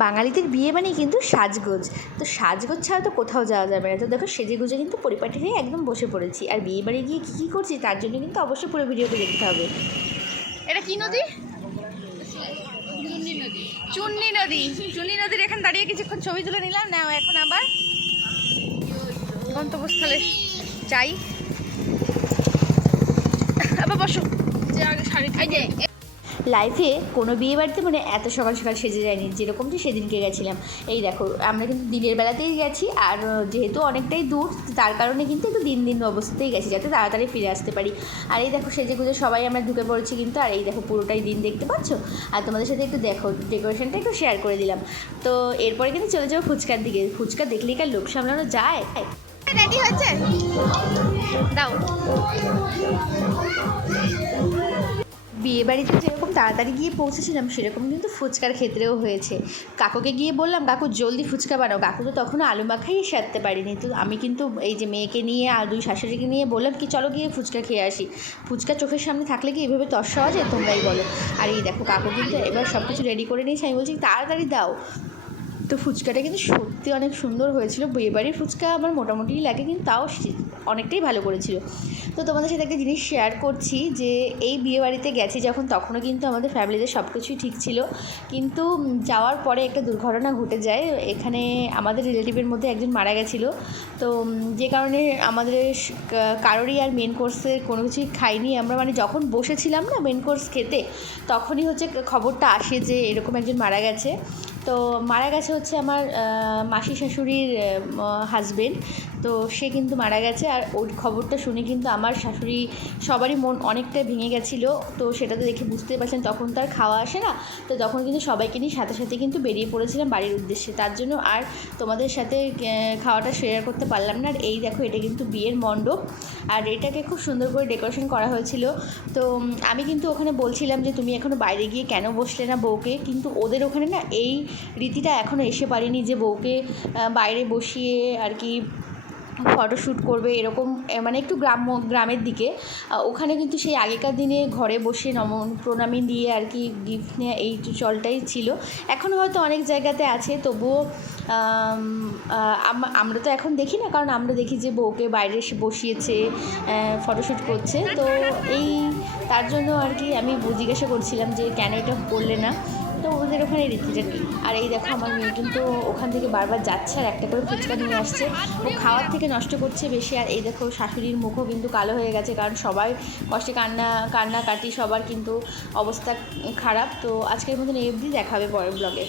বাঙালিদের বিয়ে মানেই কিন্তু সাজগোজ। তো সাজগোজ ছাড়া তো কোথাও যাওয়া যাবে না। তো দেখো সেজে গুজে কিন্তু পরিপাটি হয়ে একদম বসে পড়েছি। আর বিয়ে বাড়ি গিয়ে কী কী করছি তার জন্য কিন্তু অবশ্যই পুরো ভিডিওটা দেখতে হবে। এটা কি নদী? চুন্নি নদী। চুন্নি নদীর এখানে দাঁড়িয়ে কিছুক্ষণ ছবি তুলে নিলাম। নাও এখন আবার গন্তব্যস্থলে যাই। আবার বসো। লাইফে কোনো বিয়ে বাড়িতে মানে এত সকাল সকাল সেজে যায়নি, যেরকমটি সেদিনকে গেছিলাম। এই দেখো আমরা কিন্তু দিনের বেলাতেই গেছি, আর যেহেতু অনেকটাই দূর তার কারণে কিন্তু একটু দিন অবস্থাতেই গেছি যাতে তাড়াতাড়ি ফিরে আসতে পারি। আর এই দেখো সেজে গুজে সবাই আমরা ঢুকে পড়েছি কিন্তু। আর এই দেখো পুরোটাই দিন দেখতে পাচ্ছ। আর তোমাদের সাথে একটু দেখো ডেকোরেশনটা একটু শেয়ার করে দিলাম। তো এরপরে কিন্তু চলে যাবো ফুচকার দিকে। ফুচকা দেখলেই কার লোক সামলানো যায়। রেডি হচ্ছে দাও। বিয়েবাড়িতে যেরকম তাড়াতাড়ি গিয়ে পৌঁছেছিলাম সেরকম কিন্তু ফুচকার ক্ষেত্রেও হয়েছে। কাকুকে গিয়ে বললাম, কাকু জলদি ফুচকা বানাও। কাকু তো তখনও আলু মাখাই সারতে পারিনি। তো আমি কিন্তু এই যে মেয়েকে নিয়ে আর দুই শাশুড়িকে নিয়ে বললাম কি চলো গিয়ে ফুচকা খেয়ে আসি। ফুচকা চোখের সামনে থাকলে কি এভাবে তর্স হওয়া যায় তোমরাই বলো। আর এই দেখো কাকু কিন্তু এবার সব কিছু রেডি করে নিয়েছি। আমি বলছি তাড়াতাড়ি দাও। তো ফুচকাটা কিন্তু সত্যি অনেক সুন্দর হয়েছিল। বিয়েবাড়ির ফুচকা আমার মোটামুটি লাগে, কিন্তু তাও অনেকটাই ভালো করেছিল। তো তোমাদের সাথে একটা জিনিস শেয়ার করছি যে এই বিয়েবাড়িতে গেছি যখন, তখনও কিন্তু আমাদের ফ্যামিলিতে সব কিছুই ঠিক ছিল, কিন্তু যাওয়ার পরে একটা দুর্ঘটনা ঘটে যায়। এখানে আমাদের রিলেটিভের মধ্যে একজন মারা গেছিলো। তো যে কারণে আমাদের কারোরই আর মেন কোর্সের কোনো কিছুই খাইনি আমরা। মানে যখন বসেছিলাম না মেন কোর্স খেতে, তখনই হচ্ছে খবরটা আসে যে এরকম একজন মারা গেছে। তো মারা গেছে হচ্ছে আমার মাসি শাশুড়ির হাজবেন্ড। তো সে কিন্তু মারা গেছে। আর ওই খবরটা শুনে কিন্তু আমার শাশুড়ি সবারই মন অনেকটা ভেঙে গেছিলো। তো সেটা তো দেখে বুঝতেই পারছেন তখন তার খাওয়া আসে না। তো তখন কিন্তু সবাইকে নিয়ে সাথে সাথে কিন্তু বেরিয়ে পড়েছিলাম বাড়ির উদ্দেশ্যে। তার জন্য আর তোমাদের সাথে খাওয়াটা শেয়ার করতে পারলাম না। আর এই দেখো এটা কিন্তু বিয়ের মণ্ডপ, আর এটাকে খুব সুন্দর করে ডেকোরেশন করা হয়েছিল। তো আমি কিন্তু ওখানে বলছিলাম যে তুমি এখনও বাইরে গিয়ে কেন বসলে না বউকে, কিন্তু ওদের ওখানে না এই রীতিটা এখনও এসে পারিনি যে বউকে বাইরে বসিয়ে আর কি ফটোশ্যুট করবে এরকম। মানে একটু গ্রামের দিকে ওখানে কিন্তু সেই আগেকার দিনে ঘরে বসে প্রণামী দিয়ে আর কি গিফট নেওয়া এই চলটাই ছিল। এখনও হয়তো অনেক জায়গাতে আছে, তবুও আমরা তো এখন দেখি না, কারণ আমরা দেখি যে বউকে বাইরে বসিয়েছে ফটোশ্যুট করছে। তো এই তার জন্য আর কি আমি জিজ্ঞাসা করছিলাম যে কেন এটা করলে না। তো ওদের ওখানে রীতিটা নেই। আর এই দেখো আমার মেয়ে কিন্তু ওখান থেকে বারবার যাচ্ছে আর একটা করে ফুচকা নিয়ে আসছে। ও খাওয়ার থেকে নষ্ট করছে বেশি। আর এই দেখো শাশুড়ির মুখও কিন্তু কালো হয়ে গেছে, কারণ সবাই কষ্টে কান্নাকাটি, সবার কিন্তু অবস্থা খারাপ। তো আজকের মতন এই অবধি দেখা হবে পরের ব্লগে।